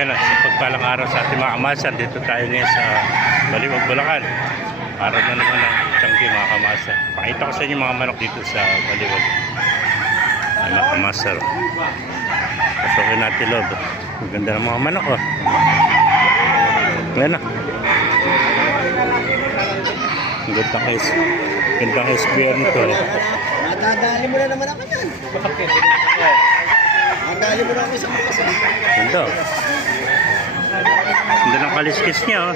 Ayan, sa pagpalang araw sa ating mga kamasan, dito tayo ngayon sa Baliwag, Bulacan. Araw na naman ng tiyangki mga kamasan. Pakita ko sa inyo mga manok dito sa Baliwag. Ay, mga kamasan. Pasukin natin loob. Ang ganda ng mga manok oh. Ayan na. Ang ganda ng S. Ganda SBR nito. oh. Nadadali mo na naman ako yan. Nadali mo na ako sa mga kasi. Ganda. Oh. Kaliskis niya oh.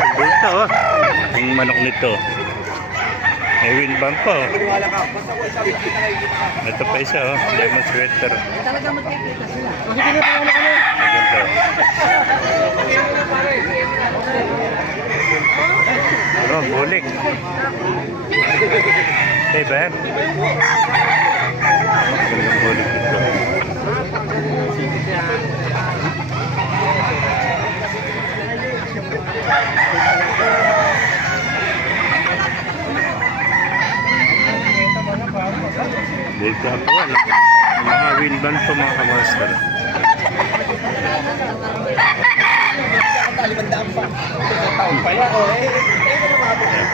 Ang bulto oh. Yung manok nito. May winband pa oh. Ito pa isa oh. Lemon sweater. Talaga magkikita sila. Hindi pa ano ano? Maganda. Ano, bulik. Hey, Ben. Magandang ito. Bulto ako ano. Mga winband pa mga kamaster. Talimandaan pa. Taon pa yan. Oh, eh.